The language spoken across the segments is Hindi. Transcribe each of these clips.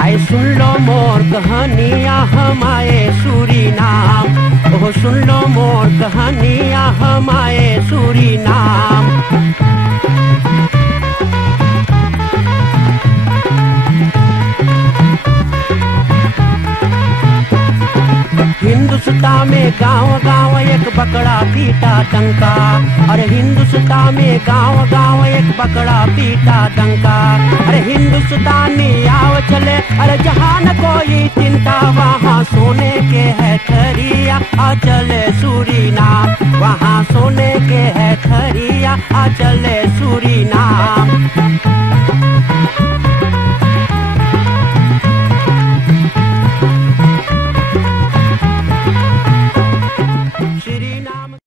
आए सुन लो मोर कहानियाँ हम आए सूरीनाम, ओह सुन लो मोर कहानियाँ हम आए सूरीनाम। हिंदुस्तान में गांव गांव एक बकरा पीटा डंका, अरे हिंदुस्तान में गांव गांव एक बकरा पीटा डंका। अरे हिंदुस्तानी आओ चले, अरे जहाँ न कोई चिंता, वहाँ सोने के है खरिया आ चले सूरीनाम, वहाँ सोने के है खरिया आ चले सूरीनाम।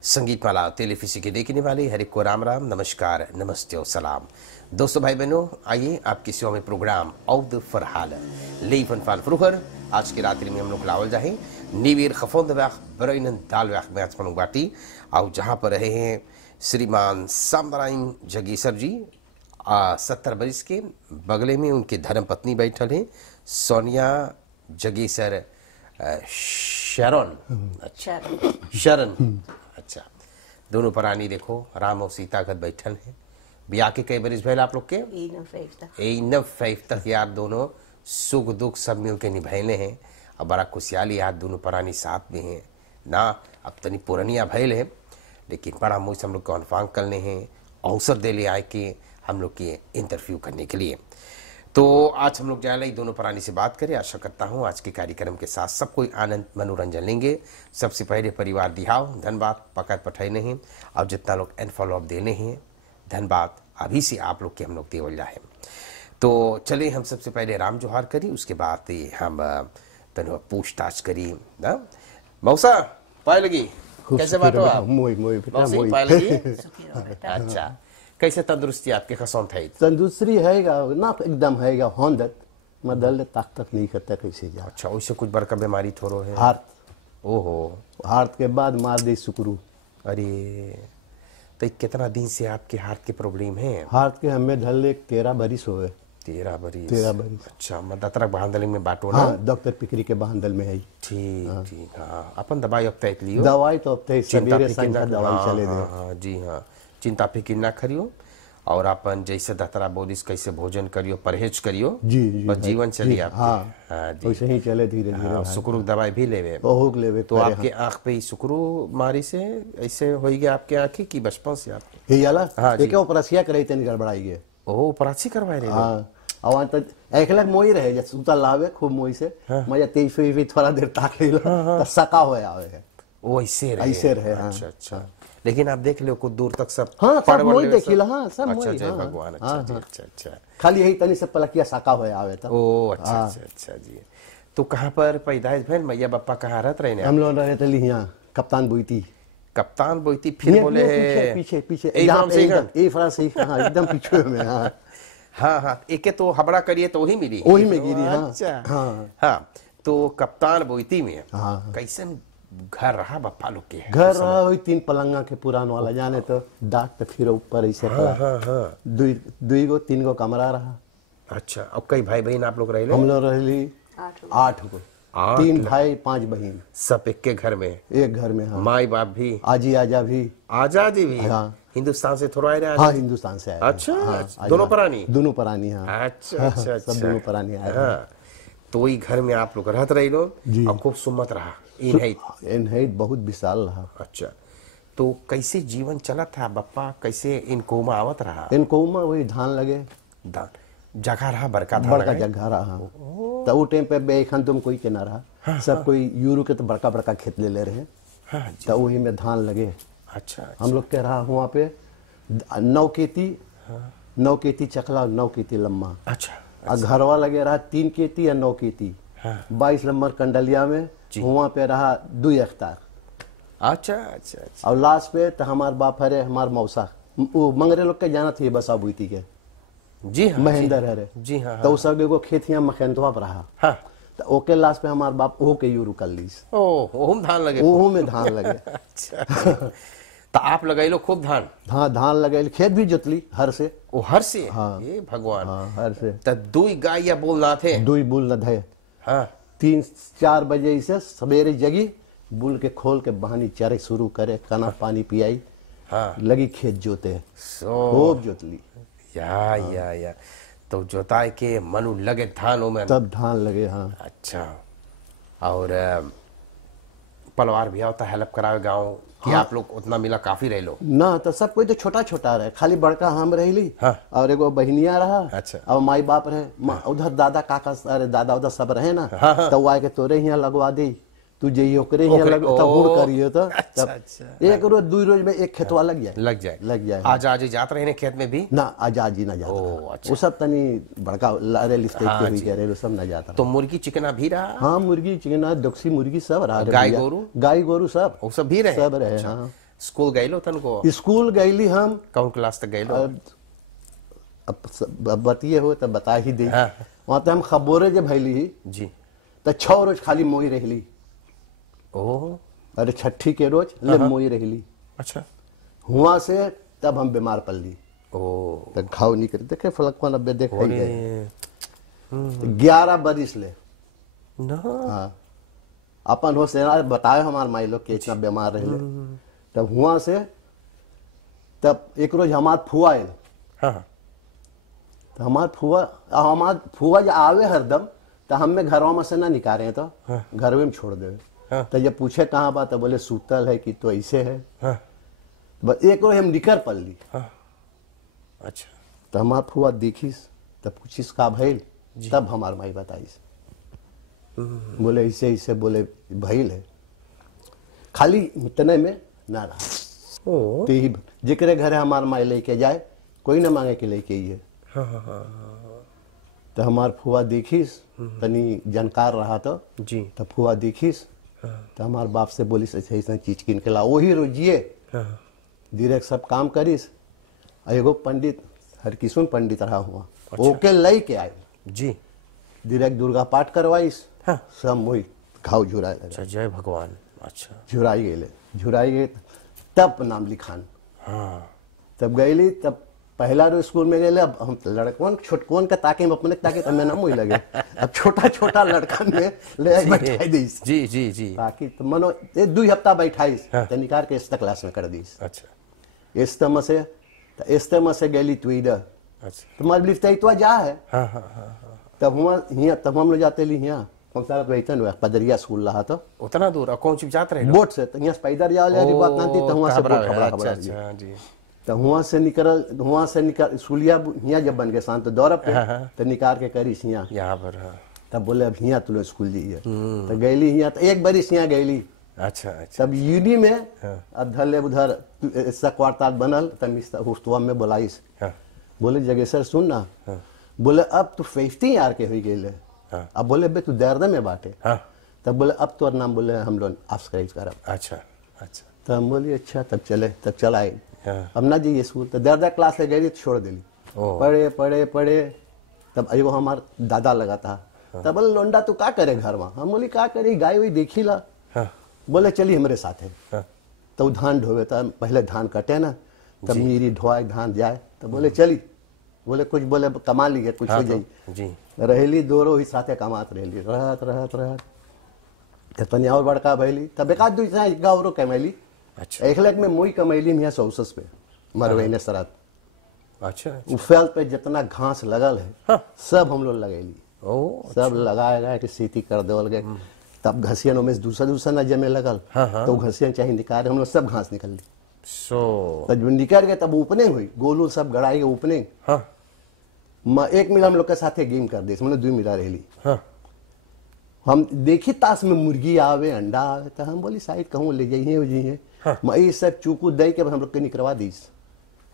संगीत माला टेलीफिसी के देखने वाले हर एक को राम राम, नमस्कार, नमस्ते और सलाम। दोस्तों भाई बहनों, आइए आपकी सेवा में प्रोग्राम औद फरहाल लेवन फाल फ्रुहर। आज की रात्रि में हम लोग लावल जाए नीवीर खफोंद व्याख बरैनन दाल व्याख में आज हम बाटी और जहाँ पर रहे हैं श्रीमान सामराइन जगीसर जी 70 बरिस के। बगले में उनके धर्म पत्नी बैठल हैं सोनिया जगीसर शरण। अच्छा शरण, अच्छा। दोनों प्राणी देखो राम और सीता गद बैठल हैं। ब्याह के कई बरिस भैल आप लोग के? 5 तक यार दोनों सुख दुख सब मिल के निभैले हैं और बड़ा खुशहाली यार दोनों प्राणी साथ में हैं ना। अब तनी पुरानिया भैल है लेकिन बड़ा मुझसे हम लोग को अनफांग करने हैं, अवसर दे ले आए कि हम लोग के इंटरव्यू करने के लिए। तो आज हम लोग जाए दोनों प्राणी से बात करें। आशा करता हूँ आज के कार्यक्रम के साथ सब कोई आनंद मनोरंजन लेंगे। सबसे पहले परिवार दिहाओ धन्यवाद पकड़ पठाने हैं और जितना लोग एन फॉलो अप देने हैं धन्यवाद अभी से आप लोग के हम लोग देवल जाए। तो चले हम सबसे पहले राम जोहार करी, उसके बाद हम तनो पूछताछ करी ना। मौसा पाए लगी कैसे बात हो आप? मौसी पाए लगी? अच्छा, कैसे तंदुरुस्ती आपके खसौन थे? तंदुरुस्ती हैगा ना एकदम हैगा होंदत मदल ताकत नहीं करता कैसे जा। अच्छा, उससे कुछ बड़का बीमारी थोरो है? हार्ट। ओहो, हार्ट के बाद मार दे शुक्रू। अरे तो कितना दिन से आपके हार्ट के प्रॉब्लम है? हार्ट के हमें ढल 13 बरिस हो गए। 13 बरिस? 13 बरिस। अच्छा, मदतरक बहांदल में बाटो ना? हाँ, डॉक्टर पिकरी के बहांदल में है। ठीक ठीक। हाँ, अपन दवाई अब तय लियो? दवाई तो अब तय सवेरे संध्या दवाई चले दे। हाँ जी हाँ, चिंता फिक्र ना करियो और अपन जैसे दतरा बोलिस कैसे भोजन करियो, परहेज करियो जी जी, बस जीवन चलिए आप। हाँ, हाँ जी, वैसे ही चले धीरे धीरे। सुकरू दवाई भी लेवे? बहुत लेवे। तो आपके आँख पे सुकरू मारी से ऐसे हो गया आपके आँखें की बचपन से आपके? ये वाला हाँ जी, एक ऑपरेशन करे तनी गड़बड़ाई गए। ओह, ऑपरेशन करवाए रहे? हाँ, और तक एक लाख मोई रहे जब सुता लावे खूब मोई से मजा तेज भी थोड़ा देर ताक ले तो सका हो आवे है। ओ ऐसे रहे? ऐसे रहे। अच्छा अच्छा, लेकिन आप देख लो कुछ दूर तक सब? हाँ, सब मोई देखिला। हाँ, सब अच्छा, मोई। जय भगवान। अच्छा जी, अच्छा अच्छा। खाली यही तनी से पलकिया साका हो आवे तो। ओ अच्छा अच्छा अच्छा जी। तो कहाँ पर पैदाइश भैल? मैया बप्पा कहाँ रहत रहे? हम लोग रहे थे यहाँ कप्तान बोईती। कप्तान बोईती? फिर बोले पीछे पीछे एकदम पीछे में। हाँ हाँ हाँ, एक तो हबड़ा करिए तो वही मिली? वही में गिरी। अच्छा हाँ। तो कप्तान बोईती में कैसन घर रहा बप्पा लोग के? घर रहा वही 3 पलंगा के पुरान वाला, जाने तो डाक तो फिर ऊपर ऐसे 2 गो कमरा रहा। अच्छा, अब कई भाई बहन आप लोग रहे? हम लोग रहे 8 गो, 3 भाई 5 बहन। सब एक के घर में? एक घर में। हाँ, माई बाप भी? आजी आजा भी। आजादी भी? हाँ, हिंदुस्तान से थोड़ा आए? हाँ, हिंदुस्तान से आए। अच्छा, हाँ, दोनों प्राणी? दोनों प्राणी। हाँ, अच्छा अच्छा, सब दोनों प्राणी आए। हाँ, तो वही घर में आप लोग रहते रहे लोग और खूब सुमत रहा? इन बहुत विशाल रहा। अच्छा, तो कैसे जीवन चला था बप्पा? कैसे इन कोमा आवत रहा? इन कोमा वही धान लगे। जगह रहा बड़का जगह रहा। तो वो टाइम पे बेखन तुम कोई के ना रहा। सब कोई यूरो के तो बड़का बड़का खेत ले रहे। तो वही में धान लगे। अच्छा, हम लोग के रहा वहाँ पे 9 खेती चकला, 9 खेती लम्मा। अच्छा, घरवा लगे रहा 3 खेती या 9 खेती। 22 नंबर कंडलिया में वहाँ पे रहा 2 हेक्टार। अच्छा अच्छा अच्छा। और लास्ट पे तो हमारे बाप हरे, हमारे मौसा वो मंगरे लोग के जाना थी बसा बुईती के। जी हाँ, महेंद्र हरे। जी हाँ। तो सब एगो खेत यहाँ मखेंदवा पर रहा। हाँ, तो ओके लास्ट पे हमारे बाप ओह के यूरू कर लीस। ओह, धान लगे? ओह में धान लगे। अच्छा, तो आप लगैलो खूब धान? हाँ, धान लगैली, खेत भी जोतली हर से। ओ हर से? हाँ। ये भगवान। हाँ, हर से। तो दुई गाय या बोल ना थे? दुई बुल न धे। हाँ। 3-4 बजे से सवेरे जगी, बुल के खोल के बहानी चरे शुरू करे, खाना पानी पियाई। हाँ। लगी खेत जोते, खूब जोतली। या तो जोताई के मनु लगे धानों में? तब धान लगे। हाँ। अच्छा। और पलवार भी होता हेल्प करावे गाँव कि हाँ। आप लोग उतना मिला काफी रह लो? ना, तो सब कोई तो छोटा छोटा रहे, खाली बड़का हम रही। हाँ। और एगो बहनिया रहा। अच्छा। और माई बाप रहे। उधर दादा काका, अरे दादा उधर सब रहे ना। हाँ। तो आके तोरे यहाँ लगवा दी, तू जइयो ओकरे यहाँ लग, तब हुड़ करियो। तो तब एक रोज 2 रोज में एक खेतवा लग जाए। आज जात रहे खेत में भी ना, आजाद जी ना जाता। अच्छा। वो सब तनी बड़का लारे स्टेट के हुई कह रहे, सब ना जाता। तो मुर्गी चिकना भी रहा? हाँ, मुर्गी चिकना दक्षी मुर्गी सब रहा। गाय गोरू सब वो सब भी रहे? सब रहे। हाँ। स्कूल गए तन को? स्कूल गईली हम। कौन क्लास तक गए? अब बतिए हो तब बता ही दी। हाँ। वहां तो हम खबोरे जब भैली जी, तो 6 रोज खाली मोई रहली। ओह। अरे छठी के रोज ले मोई रहली। अच्छा। हुआ से तब हम बीमार पड़ली। ओह। तो घाव नहीं करे, देखे फलकवा 90 देख गए। 11 बरिस ले ना। हाँ, अपन हो से बताए हमार माई लोग के इतना बीमार रहे। तब हुआ से तब एक रोज हमार फुआ आयल। हाँ। तो हमार फुआ जब आवे हरदम, तो हमें घरवा में से ना निकाले, तो घर में छोड़ दे। हाँ। तो जब पूछे कहाँ बात, तो बोले सूतल है कि तो ऐसे है। हाँ। बस एक रोज हम निकर पड़ली। हाँ। अच्छा। तो हमार फुआ देखिस, तो पूछिस का भइल, तब हमार माई बताइस। बोले ऐसे ऐसे, बोले भइल है। खाली इतने में ना रहा। ओह। तो ही जिक्रे घरे हमार माई लेके जाए, कोई ना मांगे कि लेके आइए। तो हमार फुआ देखिस, तनी जानकार रहा तो जी। तो फुआ देखिस, तो हमार बाप से बोलिस ऐसे ऐसा चीज किन के ला। वही रोजिए डायरेक्ट सब काम करिस। एगो पंडित हरकिशुन पंडित रहा हुआ। ओके लई के आए जी। डायरेक्ट दुर्गा पाठ करवाइस। हाँ। सब वही घाव झुराए लगा। अच्छा, जय भगवान। अच्छा। झुराई गए तब नाम लिखान। हाँ। तब गईली, तब पहला रोज स्कूल में गए। अब हम लड़कों छोटकोन का ताके अपने ताके तब में ना मुई लगे। अब छोटा छोटा लड़कन में ले बैठाई दीस। जी जी जी। ताकि तो मनो 2 हफ्ता बैठाइस। तो निकाल के इस क्लास में कर दीस। अच्छा। इस्तम से गईली तू इधर। अच्छा। तुम्हारे लिफ्ट तो जा है। हाँ हाँ हाँ। तब तब हम लोग जाते ली यहाँ कौन सा वैतन पदरिया स्कूल रहा। तो उतना दूर और कौन सी जाते रहे? बोट से। तो यहाँ पैदल जाओ तो वहाँ से बोट खबरा। तो हुआ से निकल स्कूलिया हिया जब बन गए शांत दौरा पे। तो निकाल के करी यहाँ पर। हाँ। तब बोले अब हिया तुलो स्कूल जाइए। तो गईली हिया, तो एक बरिस यहाँ गईली। अच्छा अच्छा। तब यूनी में अब धले उधर ऐसा क्वार्टार बनल। तब हुस्तवा में बोलाइस। बोले जगेसर सुन ना। बोले अब तू 50 यार के हुई गए। अब बोले बे तू दर्द में बाटे। तब बोले अब तो नाम बोले हम लोग सब्सक्राइब करब। अच्छा अच्छा। तब हम बोली अच्छा, तब चल आए। अब ना जाइए स्कूल। तो दर्द क्लास ले गई, छोड़ दिली। पढ़े पढ़े पढ़े। तब एगो हमार दादा लगा था। तब बोले लोंडा तू का करे घर में। हम बोली का करी, गाय हुई देखी ला। बोले चली हमारे साथ है। तो धान ढोवे, तब पहले धान कटे ना, तब मीरी ढोए धान जाए। तो बोले चली, बोले कुछ बोले कमा ली कुछ हो जाई। रहेली 2 रोज साथे कमात रहली। रहत तनी और बड़का भैली। तब एक आध 2 गाँव कमैली। अच्छा। एक लाख में मुई कमैली में सौसस पे मरवे ने सरात। अच्छा। फैल पे जितना घास लगल है सब हम लोग लगैली। सब लगाए के सीटी कर देवल गए। तब घसियन में दूसरा न जमे लगल। तो घसियन चाहिए निकाले, हम लोग सब घास निकल ली। तब निकल गए, तब ओपनिंग हुई, गोलू सब गड़ाई के ओपनिंग। 1 मिला हम लोग के साथ गेम कर दी। 2 मिला रही। हम देखी ताश में मुर्गी आवे, अंडा आवे। तो हम बोली शायद कहूँ ले जाइए। मैं सब चूकू दे के हम लोग के निकलवा दीस।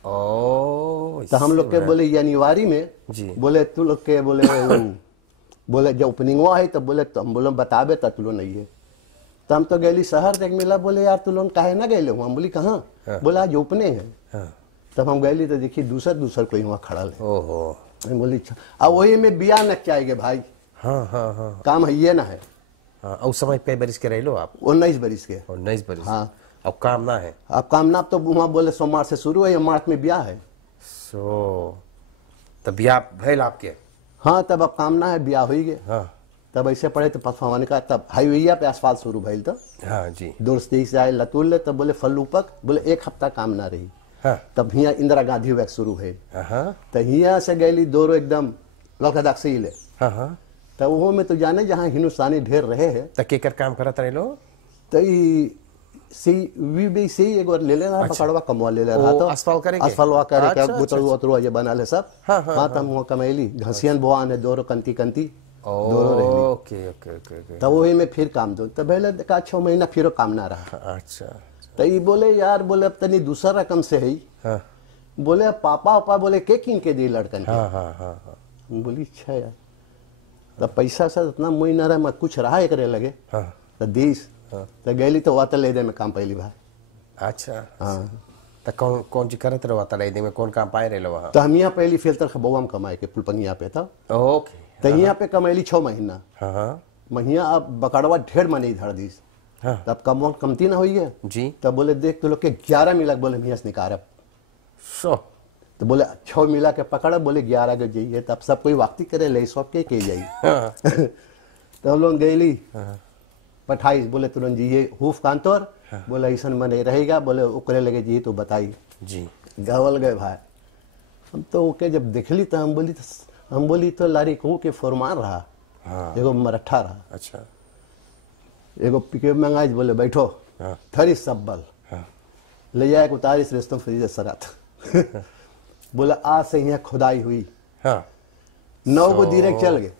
तो हम लोग के बोले जनवरी में बोले तू लोग के बोले जब ओपनिंग है तो बोले तो हम बोले बताबे तो तू लोग नहीं है। तो हम तो गली शहर देख मिला। बोले यार तू लोग काहे ना गए? हम बोली कहाँ? बोला आज ओपनिंग है। तब हम गए तो देखी दूसर कोई वहाँ खड़ा है। बोली अब वही में बिया नचाएगे भाई। काम है ये ना है। उस समय पे बरिस के रह लो आप? 19 बरिस के। 19 बरिस। हाँ। अब कामना है। अब कामना तो वहाँ बोले सोमवार से शुरू है, या मार्च में ब्याह है। सो तब ब्याह भैल आपके? हाँ, तब अब कामना है, ब्याह हो गए। हाँ तब ऐसे पड़े तो पसवाने का, तब हाईवे पे असफाल्ट शुरू भइल। तो हाँ जी। दोस्ती से आए लतुल, तब बोले फलूपक, बोले 1 हफ्ता कामना रही। हाँ तब हियाँ इंदिरा गांधी वैक्स शुरू है। हाँ तो हियाँ से गैली दोरो एकदम लखदाक्षी ले। हाँ हाँ। तो वो में तो जाने जहाँ हिंदुस्तानी ढेर रहे हैं, तो केकर काम करत रहे लोग? तो सी वी भी सी एगो ले ले रहा, पकड़वा कमवा ले ले रहा। तो असफाल करे के? असफलवा करे के, अच्छा, बुतरू उतरू ये बना ले सब। हाँ, हाँ, हाँ, तब वो कमैली घसियन बोआन है, दोरो कंती कंती दोरो रहली। Okay okay okay okay. तब वही में फिर काम दो, तब पहले देखा 6 महीना फिर काम ना रहा। अच्छा। तो ये बोले यार, बोले अब तनी दूसरा रकम से है। हाँ बोले अब पापा पापा बोले के किन के दी लड़कन के। हाँ हाँ हाँ हाँ। बोली अच्छा यार, तब पैसा से उतना मुई ना रहा, मैं कुछ रहा एक लगे। हाँ तो 20 तो गैली तो वाता ले दे में काम पहली बार। अच्छा। हाँ, तो कौन कौन जी करत रहो तलाई में, कौन काम पाए रहे लो वहाँ? तो हम यहाँ पहली फिल्टर खबोवा में कमाए के पुलपनिया पे था। ओके। तो यहाँ पे कमैली 6 महीना। हाँ हाँ महिया अब बकड़वा ढेर मनी धर दीस। हाँ तब कम कमती ना हुई है। जी। तब बोले देख तो लोग के 11 मिला, बोले मियाँ से निकारब। सो तो बोले 6 मिला के पकड़ा, बोले 11 के जाइए। तब सब कोई वाक्ति करे ले सौ के जाइए। हाँ तो हम लोग गईली 28, बोले तुरंत जी ये हुफ कांतोर। बोले ऐसा मने रहेगा, बोले उकरे लगे जी तो बताई जी। गावल गए भाई। हम तो ओके जब देखली तो हम बोली तो लारी कहूँ के फरमान रहा। हाँ एगो मरट्ठा रहा, अच्छा। एगो पिके मंगाई, बोले बैठो हाँ थरी सब्बल हाँ ले जाए उतारिस रेस्तम फ्रीज सरात। बोले आज से यहाँ खुदाई हुई। हाँ। 9 को दीरे चल गए,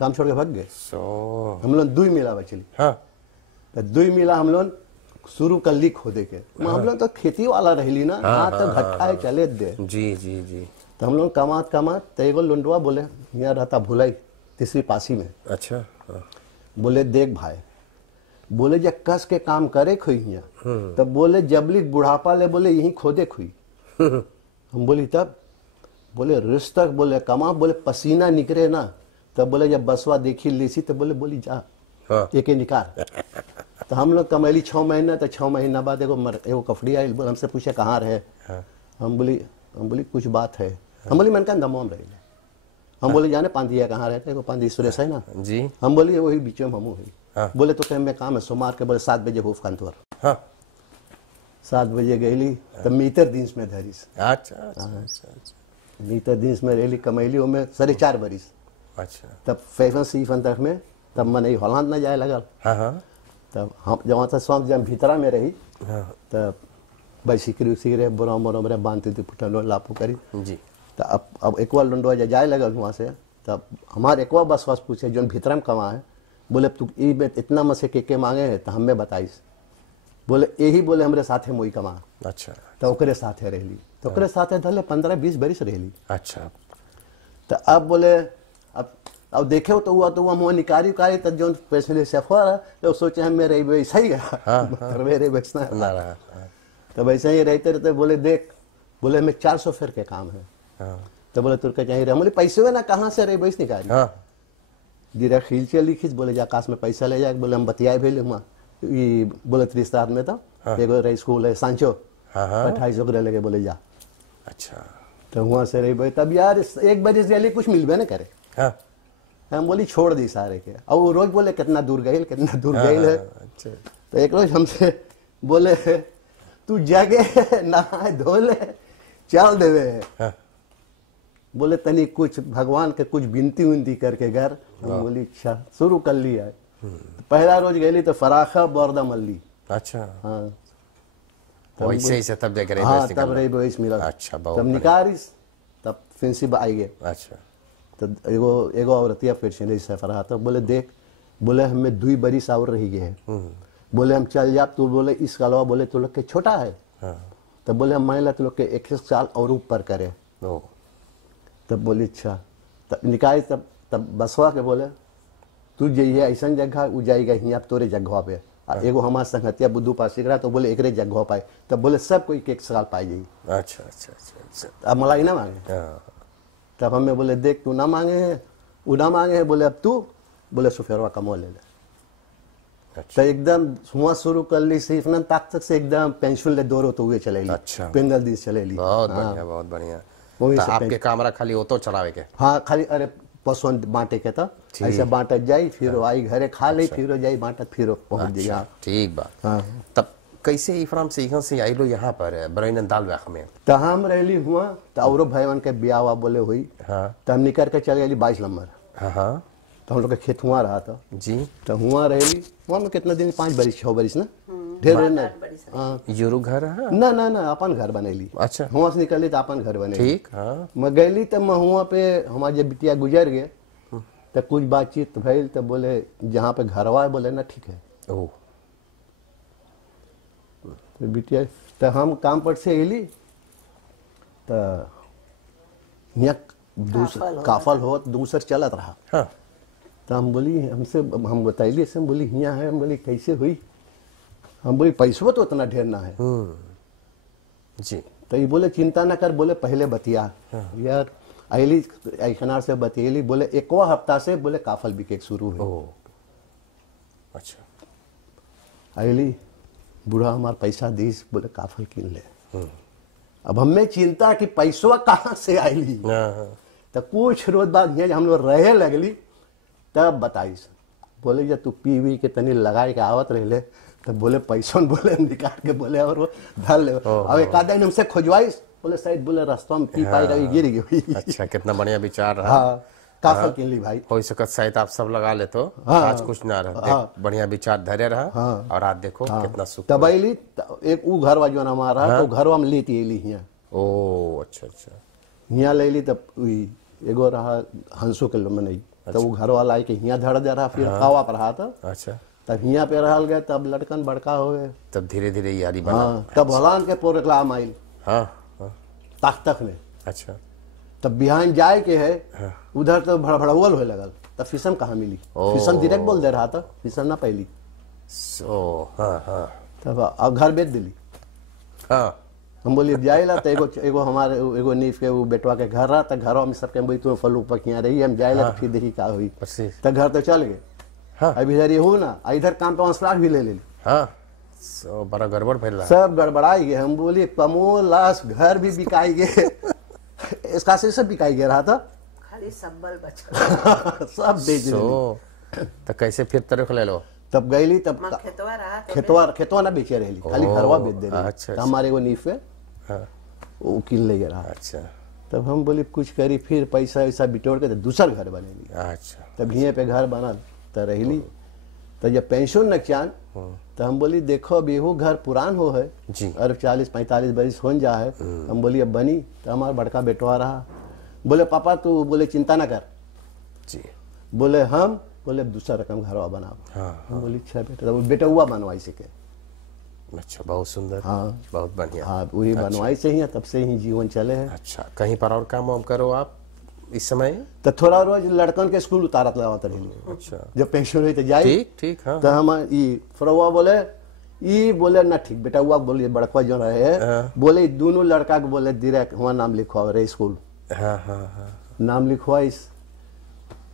काम छोड़ के भाग गए। सो हम लोग 2 मिला बचली। हाँ तो 2 मिला हम लोग शुरू कर ली खोदे के। हम लोग तो खेती वाला रहली ना, हाँ तो घट्टा है चले दे। जी जी जी। तो हम लोग कमात तो एगो लुंडवा बोले यहाँ रहता भुलाई 3री पासी में। अच्छा। हाँ बोले देख भाई, बोले जब कस के काम करे खुई यहाँ, तब बोले जबली बुढ़ापा ले, बोले यही खोदे खुई। हम बोली तब, बोले रिश्तक, बोले कमा, बोले पसीना निकले ना। तब बोले जब बसवा देखी लीसी, तो बोले बोली जा हाँ एक निकाल। तो हम लोग कमैली 6 महीना। तो 6 महीना बाद एगो कफड़ी आई, बोले हमसे पूछे कहाँ रहे। हाँ हम बोली कुछ बात है। हम बोली मन का दमोम रहे। हम बोले जाने पांदिया कहाँ रहते, एगो पांदी सुरेश है ना जी। हम बोली वही बीच में हमू हुई। हाँ। बोले तो कह मैं काम है सोमवार के, बोले 7 बजे हुफ कांतोर। हाँ 7 बजे गईली, तब मीटर दिन में धरीस। अच्छा अच्छा अच्छा मीटर दिन में रही कमैली, में 4.5 बरिस। अच्छा। तब फैशन सीफन तक में, तब मन हॉलैंड न जाए लगल। हाँ हाँ तब हम जब तक स्वाम जब भीतरा में रही, हाँ तब बैसिकरी उसी बोरम बोरम रे बांधती थी पुटनो लापू करी। जी। तो अब एक बार लुंडवा जाए लगल वहाँ से। तब हमारे एक बार बस पूछे जो भीतर में कमा है, बोले तू इतना मसे के मांगे है, तो हमें बताइस। बोले यही, बोले हमरे साथे मोई कमा। अच्छा। तो ओकरे साथे रहली, तो ओकरे साथे धले 15-20 बरिस रहली। अच्छा। तो अब बोले अब देखे तो हुआ तो वह मुँह निकारी उकारी, तो जो पैसे सफर तो सोचे हम मेरे वैसा ही गया मेरे वैसा ना रहा। तो वैसे ही रहते रहते बोले देख, बोले हमें 400 फेर के काम है। हाँ तो बोले तुरके चाहिए रहे, बोले पैसे हुए ना कहाँ से रहे बैस निकाली। हाँ गिरा खींचे लिखिस, बोले जा आकाश में पैसा ले जाए। बोले हम बतियाए भेले हुआ, बोले 30 में था एगो रही स्कूल है सांचो, हाँ हाँ 28 ओकरे लगे, बोले जा। अच्छा। तो वहाँ से रही भाई, तब यार 1 बजे से कुछ मिलबे न करे। हाँ हम बोली छोड़ दी सारे के। अब वो रोज बोले कितना दूर गए कितना दूर गए है। अच्छा। तो एक रोज हमसे बोले तू जागे नहाए धो ले चल देवे। हाँ बोले तनी कुछ भगवान के कुछ बिनती उनती करके घर। हम बोली अच्छा, शुरू कर लिया। पहला रोज गई तो फराखा बोरदा मल्ली। अच्छा। हाँ वैसे ही से तब देख रहे हाँ तब रही वैस मिला। अच्छा बहुत तब निकारिस, तब फ्रेंडशिप आई गए। अच्छा। तो एगो औरतिया फिर से सफर रहा। तो बोले देख, बोले हमें 2 बरिस और रही गए। बोले हम चल जा, तू बोले इस कलवा, बोले तू लोग के छोटा है। हाँ तब बोले हम मान ला तू लोग के 1 साल और ऊपर करे। ओ तब बोली अच्छा। तब निकाय तब बसवा के बोले तू जाइए ऐसा जगह वो जाएगा यहाँ तोरे जगह पे। एगो हमारे संगतिया बुद्धू पास रहा, तो बोले एकरे जगह पाए। तब बोले सब कोई 1 साल पाई जाइए। अच्छा अच्छा अच्छा अच्छा। अब मलाई ना मांगे। हाँ तब हमें बोले देख तू ना मांगे है, वो ना मांगे है, बोले अब तू, बोले सुफेरवा कमो ले ले। तो एकदम हुआ शुरू कर ली सिर्फ ना ताक से एकदम पेंशन ले दौड़ो तो हुए चले ली। अच्छा। पेंदल दिन चले ली। बहुत बढ़िया, बहुत बढ़िया। वही तो से आपके कामरा खाली ऑटो चलावे के? हाँ खाली अरे पसवन बांटे के तो ऐसे बांटत जाई फिर आई घरे खा ले फिर जाई बांटत फिर पहुंच जाई। ठीक बा। हाँ। तब कैसे इफ्राम से यहाँ से आइलो यहाँ पर बरैन दाल बाख में? तो हम रहली हुआ तो औरो भाईवन के ब्याह हुआ बोले हुई। हाँ। तो हम निकल के चले गई 22 नंबर। हाँ हाँ तो हम लोग के खेत हुआ रहा था जी। तो हुआ रहली हुआ में कितना दिन 5 बरिस 6 बरिस ना ढेर ना। हाँ यूरो घर है? ना ना ना अपन घर बनेली। अच्छा। हुआ से निकली तो अपन घर बनेली। ठीक। हाँ। मैं गईली तो मैं हुआ पे हमारे जब बिटिया गुजर गए तो कुछ बातचीत भइल तो बोले जहाँ पे घरवा है बोले ना ठीक है। ओह। तो बिटिया तो हम काम पर से अली तो यहाँ काफल हो दूसर चलत रहा। हाँ। तो हम बोली हमसे हम बताइली से हम बोली यहाँ है। हम बोली कैसे हुई? हम बोली पैसों तो उतना ढेर ना है। जी। तो ये बोले चिंता ना कर बोले पहले बतिया। यार अली ऐखनार से बतियली बोले 1 हफ्ता से बोले काफल बिके शुरू है। ओह अच्छा। अली बूढ़ा हमारा पैसा दीस बोले काफल किन ले। अब हमें चिंता कि पैसवा कहाँ से आईली। तो कुछ रोज बाद यहाँ हम लोग रहे लगली तब बताइस बोले जब तू पी वी के तनी लगाए के आवत रहे तो बोले पैसों बोले निकाल के बोले और वो धर ले। अब एक आधा दिन हमसे खोजवाइस बोले शायद बोले रास्ता में पी पाई रही गिर गई। अच्छा, कितना बढ़िया विचार रहा। हाँ काफल किन ली भाई। हो सकत शायद आप सब लगा ले तो हाँ। आज कुछ ना रहा। बढ़िया विचार धैर्य रहा। हाँ। और आज देखो कितना सुख। तब अली एक वो घर वा जो हमारा तो घर में लेती अली यहाँ। ओ अच्छा अच्छा। यहाँ ले ली तब एगो रहा हंसो के मनई तो वो घर वाला आई के यहाँ धड़ दे रहा फिर कावा पर रहा था। अच्छा। तब यहाँ पे रहल गए तब लड़कन बड़का हो गए तब धीरे धीरे यारी बना। हाँ तब हलान के प्रोग्राम आयल। हाँ हाँ। तक में अच्छा। तब बिहान जाए के है उधर तो भड़भड़वल होए लगल तब फिसन कहाँ मिली? फिसन डायरेक्ट बोल दे रहा था फिसन ना पहली। हाँ हाँ। तब अब घर बेच दिली। हाँ। हम बोलिए जाइला तो एगो हमारे एगो नीफ के वो बेटवा के घर रहा तो घर में सबके बोली तू फलू पकिया रही हम जाइला तो फिर देखी का हुई। तो घर तो चल गए। हाँ। अब इधर ये हो ना इधर काम पे 5 लाख भी ले ली। हाँ। बड़ा गड़बड़ फैल रहा। सब गड़बड़ाई गए। हम बोलिए कमो लाश घर भी बिकाई गए इसका से सब बिकाई गया रहा था खाली संबल बचा सब बेच दिए। तो कैसे फिर तरफ ले लो? तब गईली तब खेतवा रहा खेतवा ना बेचे रही खाली घरवा बेच दे रही। अच्छा। हमारे वो नीफ है वो किन ले गया रहा। अच्छा। तब हम बोली कुछ करी फिर पैसा वैसा बिटोर के तो दूसर घर बनेली। अच्छा। तब यहाँ पे घर बना तो रही तो जब पेंशन न चान तो हम बोली देखो अब एहो घर पुरान हो है जी। और 40-45 बरिस हो जा है। हम बोली अब बनी तो हमारा बड़का बेटवा रहा बोले पापा तू बोले चिंता ना कर जी। बोले हम बोले दूसरा रकम घरवा बनाओ। हाँ। हम बोली अच्छा बेटा तो बेटा हुआ बनवाई से के। अच्छा बहुत सुंदर। हाँ बहुत बढ़िया। हाँ वही बनवाई से ही तब से ही जीवन चले है। अच्छा, कहीं पर और काम वाम करो आप इस समय? तो थोड़ा रोज लड़कन के स्कूल उतारत लगावत रही। अच्छा। जब पेंशन हुई तो जाई ठीक ठीक। हाँ। तो हम फरवा बोले ई बोले ना ठीक बेटा हुआ बोलिए बड़का जो रहे है बोले दोनों लड़का के बोले दिरे हुआ नाम लिखवा रहे स्कूल। हाँ हाँ हाँ। नाम लिखवाइस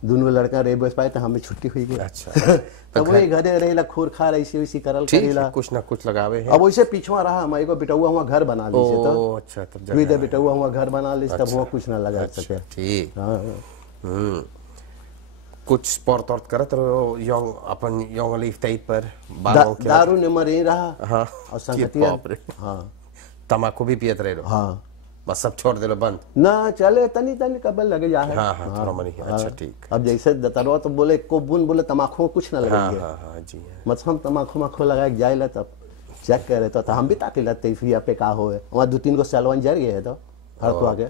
दोनों लड़का रह बस पाए तो हमें छुट्टी हुई गई। अच्छा। तब वही घरे रहेला खूर खार ऐसी वैसी करल करेला कुछ ना कुछ लगावे है। अब वैसे पीछवा रहा हम एगो बेटवा हुआ घर बना ली से तो अच्छा तब दुई दे बेटवा हुआ घर बना ली तब हुआ कुछ ना लगा सके। ठीक। हाँ कुछ स्पोर्ट और करत रहो यंग अपन यंग लाइफ टाइप पर बालों के दारू नंबर यही रहा। हाँ। और संगतिया हाँ। तम्बाकू भी पियत रहे। हाँ बस सब छोड़ दे लो बंद ना चले तनी तनी कबल लगे जा है। हाँ हाँ थोड़ा मनी। अच्छा ठीक। अब जैसे दतरवा तो बोले को बुन बोले तमाखू कुछ ना हाँ लगेंगे। हाँ हाँ जी। मतलब हम तमाखू माखू लगा के जाए तब चेक करे तो हम भी ताकि लगते फिर पे का हो है वहाँ 2-3 गो सैलवन जर गए तो हर तो आगे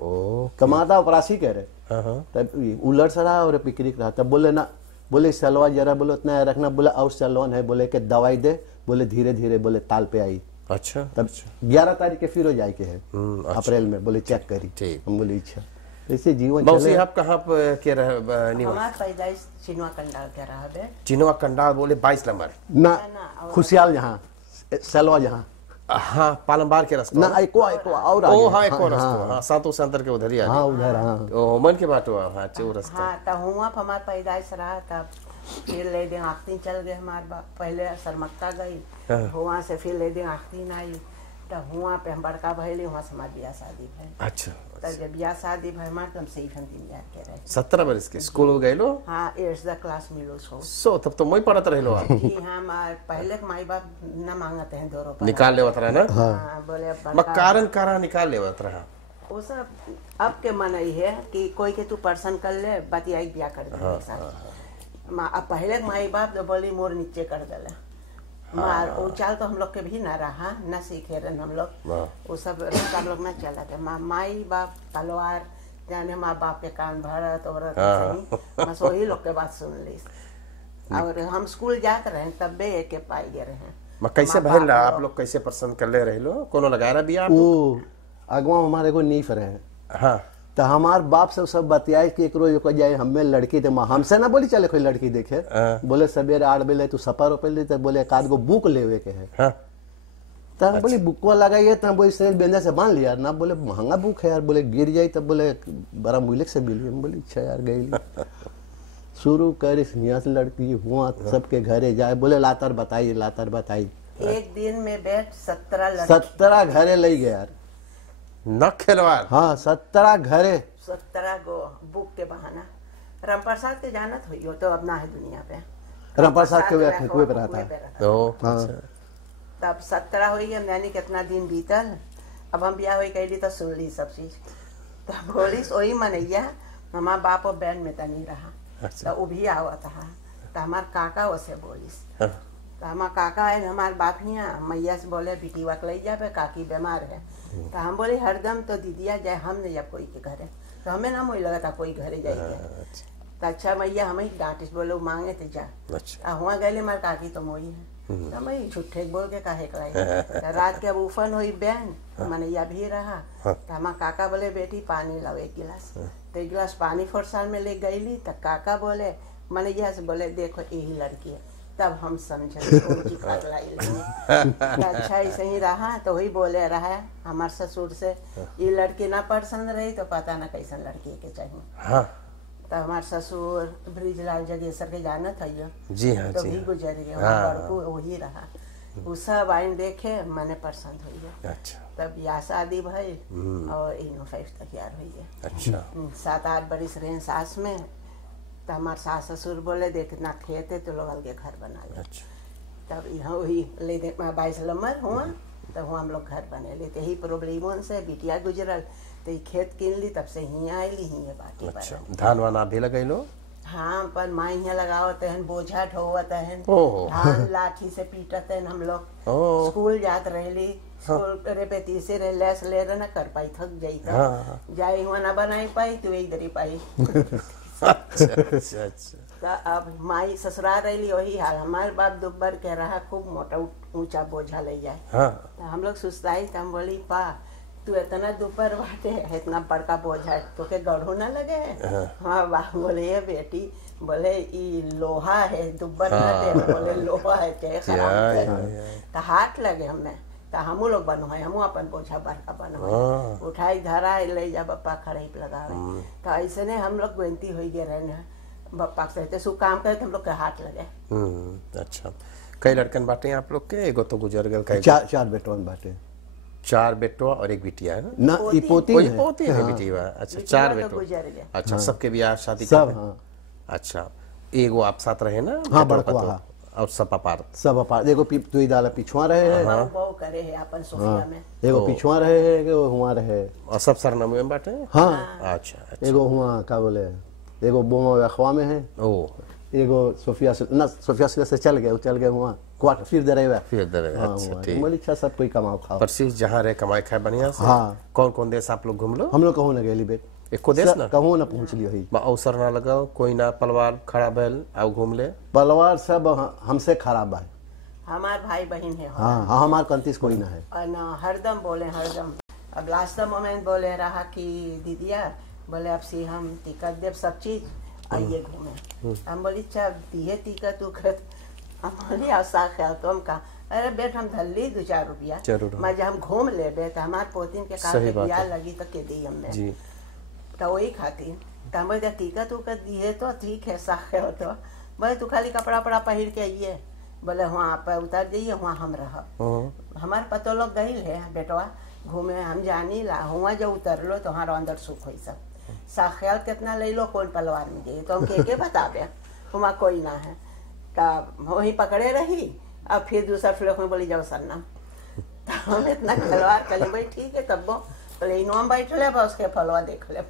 कमाता अपरासी कह रहे तब उलट सड़ा और पिकरिक रहा तब बोले ना बोले सलवा जरा बोले उतना रखना बोले और सैलवन है बोले के दवाई दे बोले धीरे धीरे बोले ताल पे आई। अच्छा। तब 11 तारीख के फिर हो जाए के है अप्रैल में बोले चेक करी। हम बोले अच्छा ऐसे जीवन चले। आप कहाँ पे के रहे निवास? हमार पैदाइश चिनवा कंडाल के रहा बे। चिनवा कंडाल बोले 22 नंबर ना खुशहाल जहाँ सलवा जहाँ हाँ पालमबार के रास्ता ना एको और ओ हाँ एको रास्ता हाँ सातों से अंदर के उधर ही हाँ उधर हाँ ओ मन के बात हुआ हाँ चो रास्ता। हाँ तो हुआ हमार पैदाइश रहा तब फिर ले दे आखती चल गए हमारे बाप, पहले सरमक्ता गई, वहाँ से फिर ले दे आखती आई, तब वहाँ पे हम बड़का भैली, वहाँ से हमारी ब्याह शादी भई। अच्छा तब जब ब्याह शादी भई हमारे तब से हम दिन याद के रहे। 17 बरस के स्कूल गए लो? हाँ 8th क्लास मिलो सो। सो तब तो मैं पढ़त रहे लो आप? जी हाँ, पहले के माई बाप न मांगते हैं 2 रुपये निकाल लेवत रहा ना? हाँ, बोले अब कारण करा निकाल लेवत रहा। वो सब अब के मन ही है कि कोई के तू पर्सन कर ले बतिया ब्याह कर दे। अब पहले के माई बाप तो बोली मोर नीचे कर दे मार वो चाल तो हम लोग के भी ना रहा, न सीखे रहे हम लोग, वो सब हम लोग न चला थे। माई बाप तलवार जाने माँ बाप के कान भरत औरत सही, बस वही लोग के बात सुन ली। और हम स्कूल जाते रहे तब बे एक पाई गए रहे। कैसे भइल रहा आप लोग, कैसे पसंद कर ले रहे लो? कोनो लगा रहा बिया? वो अगवा हमारे को नीफ रहे। हाँ तो हमार बाप से सब बतियाए कि एक रोज को जाए हमें लड़की तो हमसे ना बोली चले कोई लड़की देखे। बोले सवेरे 8 बजे तू सफा रुपये तो बोले एक आध गो बुक लेवे के है। हाँ। तो हम बोली बुकवा लगाइए, तो हम बोली शरीर बेंदा से बांध लिया ना, बोले महंगा बुक है यार, बोले गिर जाये तब बोले बड़ा मुलिक से मिली। हम बोली अच्छा यार गई शुरू कर यहाँ से लड़की हुआ सबके घरे जाए, बोले लातर बताई। एक दिन में बैठ 17 घरे ले गए यार, न खिलवाड़। हाँ 17 घरे, 17 गो बुक के बहाना। रामप्रसाद के जानत हुई हो तो अब ना है दुनिया पे। रामप्रसाद के कुएं पे रहता है। तब 17 हुई, हम यानी कितना दिन बीतल। अब हम ब्याह हुई कैली तो सुन ली सब चीज। तब बोली वही मनैया हमारा बाप और बहन में तो नहीं रहा। तो वो भी आवत था, तो हमार काका वैसे बोलिस। तो हमारा काका है हमारे बाप हियाँ मैया से बोले बिटिया के ले जाए, काकी बीमार है। तो हम बोले हरदम तो दीदिया जाए, हम नहीं जब कोई के घरे, तो हमें ना मोई लगा था कोई घरे जाएगा। तो अच्छा मैया हमें डांटिस बोले मांगे थे जा। हुआ गए मार काकी तो मोई है, तो मैं झूठे बोल के काहे कराई। रात के अब उफन हुई बहन मनैया भी रहा। तो हमारा काका बोले बेटी पानी लाओ 1 गिलास। तो 1 गिलास पानी फोरसाल में ले गईली। तो काका बोले मनैया से बोले देखो यही लड़की है। तब हम समझे अच्छा ऐसे ही रहा। तो वही बोले रहा हमारे ससुर से ये लड़की ना पसंद रही तो पता ना कैसन लड़की के चाहिए। हाँ। तो हमारे ससुर ब्रिजलाल जगेसर के जाना था जी हाँ, तो जी भी हाँ। गुजर गए। वही रहा, वो सब आइन देखे मैंने पसंद हुई। अच्छा। तब या शादी भई और इन 5 तक यार हुई है। अच्छा। 7-8 बरिस रहे सास में। तो हमारे सास ससुर बोले देख ना खेते तो लोग अलगे घर बना ले। अच्छा। तब यहाँ वही ले दे 22 नंबर हुआ, तब हुआ हम लोग घर बने ले। यही प्रॉब्लम से बिटिया गुजरल तो खेत किन ली, तब से ही आयली ही बाटी। अच्छा। धान वाना भी लगे लो? हाँ पर माँ यहाँ लगावत है, बोझा ढोवत है, धान लाठी से पीटत है हम लोग। स्कूल जात रहली, स्कूल रेपेतीसे रहे लेस ले रहे ना कर पाई, थक जाई था जाई हुआ ना बनाई पाई तो इधर ही पाई। अच्छा। तो अब माई ससुराल रही वही हाल। हमारे बाप दुब्बर के रहा खूब मोटा ऊंचा बोझा ले जाए। तो हम लोग सुस्ताई तो हम बोली पा तू इतना दुपर बाटे इतना बड़का बोझा तो के गढ़ू ना लगे है। हाँ बाप बोले ये बेटी बोले ये लोहा है दुब्बर ना दे, बोले लोहा है के तो हाथ लगे हमें। तो हमू लोग बनवाए, हमू अपन बोझा बड़का बनवाए, उठाई धरा ले जा बप्पा खड़े लगावे। तो ऐसे ने हम लोग बेनती हो गए रहने बप्पा से सु काम करे हम लोग के हाथ लगे। अच्छा। कई लड़कन बाटे आप लोग के? एगो तो गुजर गए। 4 बेटवन बाटे। 4 बेटवा और 1 बिटिया है ना? पोती है बिटिया। अच्छा 4 बेटवा। अच्छा सबके ब्याह शादी सब? हाँ। अच्छा। एगो आप साथ रहे ना? हाँ बड़का और सब अपार? सब अपार। एगो तुई दाला पिछुआ रहे है, करे है अपन सोफिया में। एगो पिछुआ रहे है, एगो हुआ रहे। और सब सरनामे में बाटे? हाँ। अच्छा। एगो हुआ का बोले एगो बोमा अखवा में है। एगो सोफिया से चल गए हुआ क्वार्टर फिर दे रहे। अच्छा ठीक। बोली अच्छा सब कोई कमाओ खाओ। परसीस जहाँ रहे कमाए खाए बढ़िया से। हाँ। कौन देश आप लोग घूम लो? हम लोग कहूँ ना गए बेट, एको देश ना कहूँ ना पहुँच लियो। अवसर ना लगाओ कोई ना पलवार खड़ा बैल आओ घूम ले? पलवार सब हमसे खराब है। हमार भाई बहन है। हाँ हमार कंतीस कोई ना है। और ना हरदम बोले हरदम। अब लास्ट मोमेंट बोले रहा कि दीदिया बोले अब से हम टिकट देव सब चीज आइए घूमे। हम बोली अच्छा दिए टिकट तू कर। हम बोली आशा ख्याल तो हम कहा अरे बेट हम धल्ली 2-4 रुपया मैं जब हम घूम ले बेट हमारे पोतिन के काम ब्याह लगी तो के दी हमने तो वही खाती। तो हम बोले टिकट उकट दिए तो ठीक है साख तो बोले तू खाली कपड़ा वपड़ा पहिर के आइए, बोले वहाँ पर उतर जाइए, वहाँ हम रह। हमारे पतो लोग गई है बेटवा घूमे, हम जानी ला हुआ जब उतर लो तो हमारा अंदर सुख हुई सब साख्याल कितना ले लो कौन परिवार में जाइए, तो हम के बता दे वहाँ कोई ना है। तब वहीं पकड़े रही, अब फिर दूसरा फ्लोक में बोली जाओ सरना, तो हम इतना खिलवाड़ कर भाई ठीक है, तब बोले इनोम बैठ ले उसके फलवा देख ले।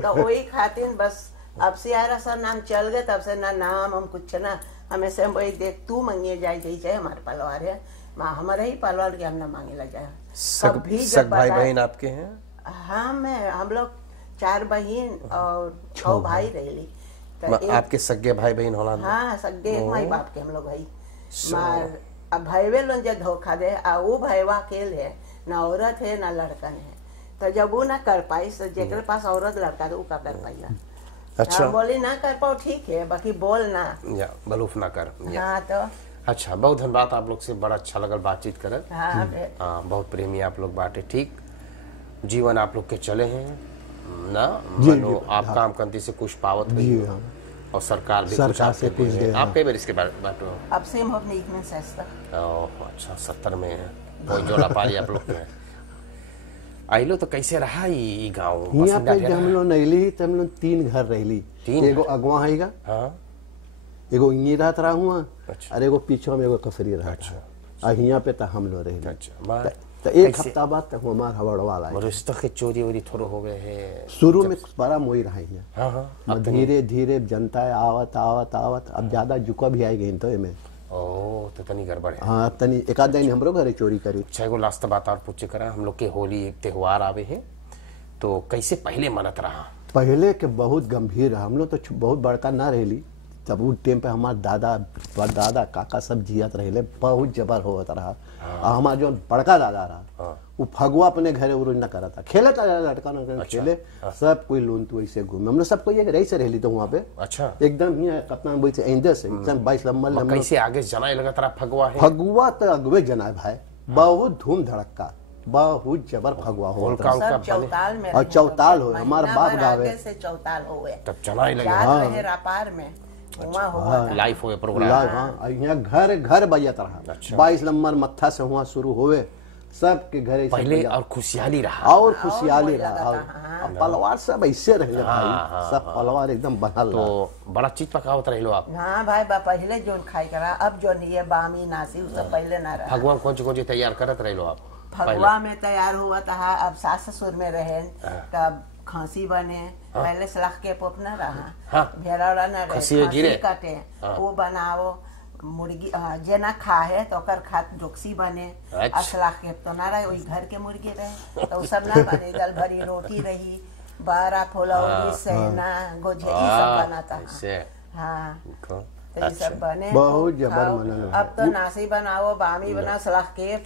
तो वही खातिर बस अब से यार सर नाम चल गए, तब से ना नाम हम कुछ ना, हमें से वही देख तू मंगे जाए जाए हमारे परिवार है, माँ हमारे ही परिवार के हम ना मांगे लग जाए। सब भाई बहन आपके हैं? हाँ मैं हम लोग 4 बहन और 6 भाई रही। तो आपके सगे भाई बहन होला? हाँ सगे एक माई बाप के हम लोग भाई। मार अब भाईवे लोग जब धोखा दे वो भाईवा अकेले है, ना औरत है ना लड़कन है, तो जब वो ना कर पाई तो जेकर पास औरत लड़का तो वो का कर पाई। अच्छा बोली ना कर पाओ ठीक है, बाकी बोल ना या बलूफ ना कर। हाँ तो अच्छा बहुत धन्यवाद, आप लोग से बड़ा अच्छा लगल बातचीत करत। हाँ बहुत प्रेमी आप लोग बाटे। ठीक जीवन आप लोग के चले हैं ना, मनो आप काम करती से कुछ पावत हुई और सरकार भी कुछ आपसे कुछ दे। आप कई बार इसके बारे में अब से हम अपने में सस्ता अच्छा 70 में है कोई जोड़ा पारी आप लोग में आइलो तो कैसे रहा ये गांव? यहाँ पे जब हम लोग नैली तो हम लोग 3 घर रहली, एगो अगवा हैगा, एगो इन्हीं रहत रहा हुआ, और एगो पीछे में एगो कफरी रहा। और यहाँ पे तो हम लोग रहे। तो एक हफ्ता बाद तक हमारा हवड़ वाला है। रिश्ता के चोरी वोरी थोड़ा हो गए हैं शुरू में बड़ा मोई रहा है, धीरे धीरे जनता आवत आवत आवत अब ज्यादा जुका भी आई गई तो इनमें तो तनी गड़बड़ है। हाँ तनी एक आध दिन हमरो घरे चोरी करी। अच्छा एगो लास्ट बात और पूछे करा, हम लोग के होली एक त्योहार आवे है तो कैसे पहले मनत रहा? पहले के बहुत गंभीर है, हम लोग तो बहुत बड़का ना रहली, तब उस टाइम पे हमारे दादा काका सब जियत रहे, बहुत जबर होता रहा। और हमारा जो बड़का दादा रहा वो फगुआ अपने घरे उरुज न करा था, खेले था लड़का न खेले, सब कोई लोन तो ऐसे घूमे, हम लोग सब कोई एक रही से रहली तो वहाँ पे। अच्छा एकदम ही कप्तान बोल से इंदर से एकदम 22 लंबा कैसे आगे जनाए लगा तारा फगुआ है? फगुआ तो अगवे जनाए भाई, बहुत धूम धड़का, बहुत जबर फगुआ हो। और चौताल हो हमारे बाप गावे से चौताल हो तब जनाए लगे रापार में लाइफ हो प्रोग्राम। यहाँ घर घर बजत रहा। 22 नंबर मत्था से हुआ शुरू होवे सबके घरे पहले और खुशहाली रहा और खुशहाली रहा। पलवार सब ऐसे रहे भाई, सब पलवार एकदम बनल। तो बड़ा चीज पकावत रहे लो आप? हाँ भाई पहले जो खाई करा, अब जो ये बामी नासी सब पहले ना रहा। भगवान कौन सी तैयार करत रहे लो आप? फगुआ में तैयार हुआ था, अब सास ससुर में रहे तब खांसी बने, पहले सलाख के पोप न रहा, भेड़ा न रहे, खांसी काटे वो बनाओ, मुर्गी जेना खा है तो कर खात डोक्सी बने। असलाख के तो ना रहे, वही घर के मुर्गी रहे तो सब ना बने, दाल भरी रोटी रही, बारा फुलौरी सेना गोजे सब बना था। हाँ तो ये सब बने बहुत जबर मनल। अब तो नासी बनाओ, बामी बना, सलाख के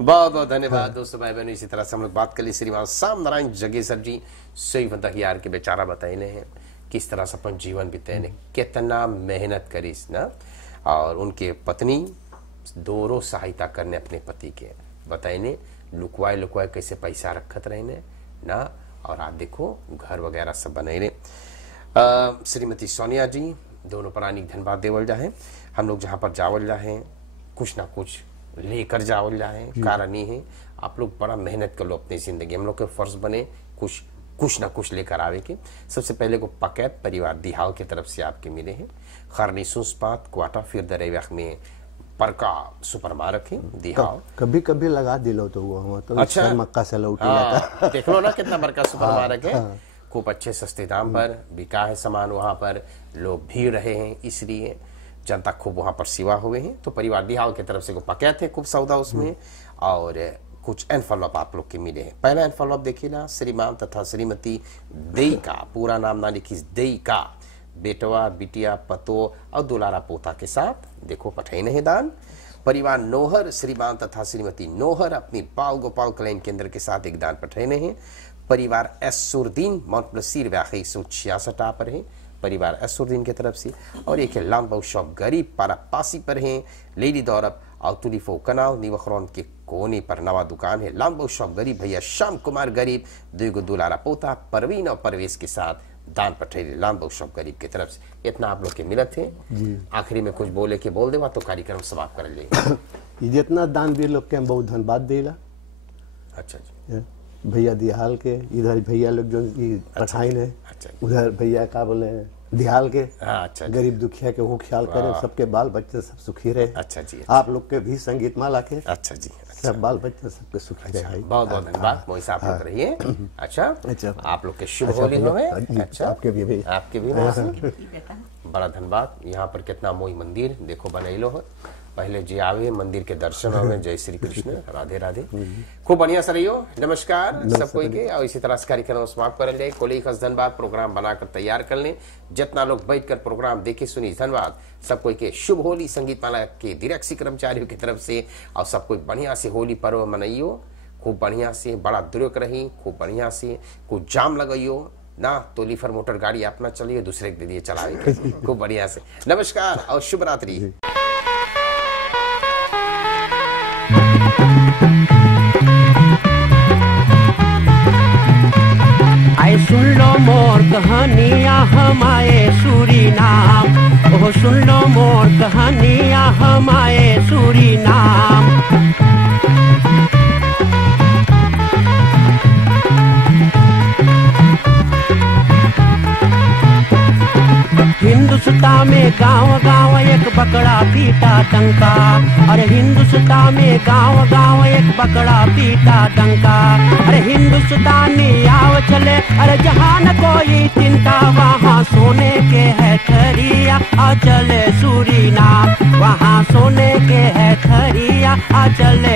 बहुत बहुत धन्यवाद दोस्तों भाई बहनों। इसी तरह से हम लोग बात कर ली श्रीमान श्याम नारायण जगेसर जी सही यार के बेचारा बताइने हैं किस तरह से अपन जीवन बिताने, कितना मेहनत करीस ना, और उनके पत्नी दोनों सहायता करने अपने पति के बताइने, लुकवाए लुकवाए कैसे पैसा रखत रहने ना, और आप देखो घर वगैरह सब बनाइने। श्रीमती सोनिया जी दोनों प्राणिक धन्यवाद देवल जाए। हम लोग जहाँ पर जावल जाए कुछ ना कुछ लेकर जावल जाए, कारण ही है आप लोग बड़ा मेहनत कर लो अपनी जिंदगी, हम लोग के फर्ज बने कुछ ना कुछ लेकर आवे के। सबसे पहले को पकैत परिवार दिहाव की तरफ से आपके मिले हैं, खरनी सुस्पात क्वाटा फिर दरेव्याख में परका सुपर मार्केट है दिहाव। कभी कभी लगा दिलो तो हुआ तो अच्छा मक्का से लौटी देख लो ना कितना बड़का सुपर मार्केट है, खूब अच्छे सस्ते दाम पर बिका है सामान, वहां पर लोग भीड़ रहे हैं, इसलिए जनता खूब वहां पर सेवा हुए हैं। तो परिवार दिहाव की तरफ से को पकया थे खूब सौदा उसमें, और कुछ एनफॉलोप आप लोग के मिले हैं। पहला एनफॉलोप देखिए ना, श्रीमान तथा श्रीमती देई का, पूरा नाम ना लिखी, देई का बेटवा बिटिया पतो और दुलारा पोता के साथ देखो पठैन है दान। परिवार नोहर श्रीमान तथा श्रीमती नोहर अपनी बाल गोपाल कल्याण केंद्र के साथ एक दान पठैने हैं। परिवार एसुरदीन माउंट प्लसीर व्याखी 166 पर है, परिवार एसुरदीन की तरफ से। और एक लामबाऊ शॉप गरीब पारा पासी पर है, लेडी दौरब और तुलिफो कनाव निवखरौन के कोने पर नवा दुकान है। लामबाऊ शॉप गरीब भैया श्याम कुमार गरीब, 2 दुलारा पोता परवीन और परवेश के साथ दान पठेली लाम बहु सब गरीब की तरफ से इतना आप लोग के मिलत थे। आखिरी में कुछ बोले के बोल देवा तो कार्यक्रम समाप्त कर ले। ये जितना दान दिए लोग के हम बहुत धन्यवाद देला। अच्छा जी, भैया दिहाल के, इधर भैया लोग जो पठाइन है, उधर भैया का बोले दिहाल के, अच्छा गरीब दुखिया के वो ख्याल करें, सबके बाल बच्चे सब सुखी रहे। अच्छा जी, आप लोग के भी संगीत माला के, अच्छा जी, सब बाल बच्चे सबके सुखी रहे। बहुत बहुत धन्यवाद मोहित आप लोग रहिए। अच्छा, आप लोग के शुभ होली हो। अच्छा, आपके भी बड़ा धन्यवाद। यहाँ पर कितना मोई मंदिर देखो बनैलो हो, पहले जी आवे मंदिर के दर्शन होवे। जय श्री कृष्ण, राधे राधे, खूब बढ़िया से रहियो। नमस्कार सब कोई के। और इसी तरह से कार्यक्रम समाप्त कर ले। कोई खास धन्यवाद, प्रोग्राम बनाकर तैयार कर ले, जितना लोग बैठकर प्रोग्राम देखे सुनी धन्यवाद सब कोई के। शुभ होली संगीत माला के दिरक्षी कर्मचारियों की तरफ से। और सब कोई बढ़िया से होली पर्व मनाइयो, खूब बढ़िया से, बड़ा दुरुक रही, खूब बढ़िया से, खूब जाम लगाइयो ना, तो लीफर मोटर गाड़ी अपना चलिए, दूसरे के दिए चलावे खूब बढ़िया से। नमस्कार और शुभ रात्रि। आए सुन लो मोर कहानियाँ हमारे सूरीनाम, ओह सुन लो मोर कहानियाँ हमारे सूरीनाम। हिंदुस्तान में गांव गांव एक बकरा पीटा डंका, अरे हिंदुस्तान में गांव गांव एक बकरा पीटा डंका। अरे हिंदुस्तानी आओ चले, अरे जहाँ न कोई चिंता, वहाँ सोने के है खरिया, आ चले सूरीनाम, वहाँ सोने के है खरिया, आ चले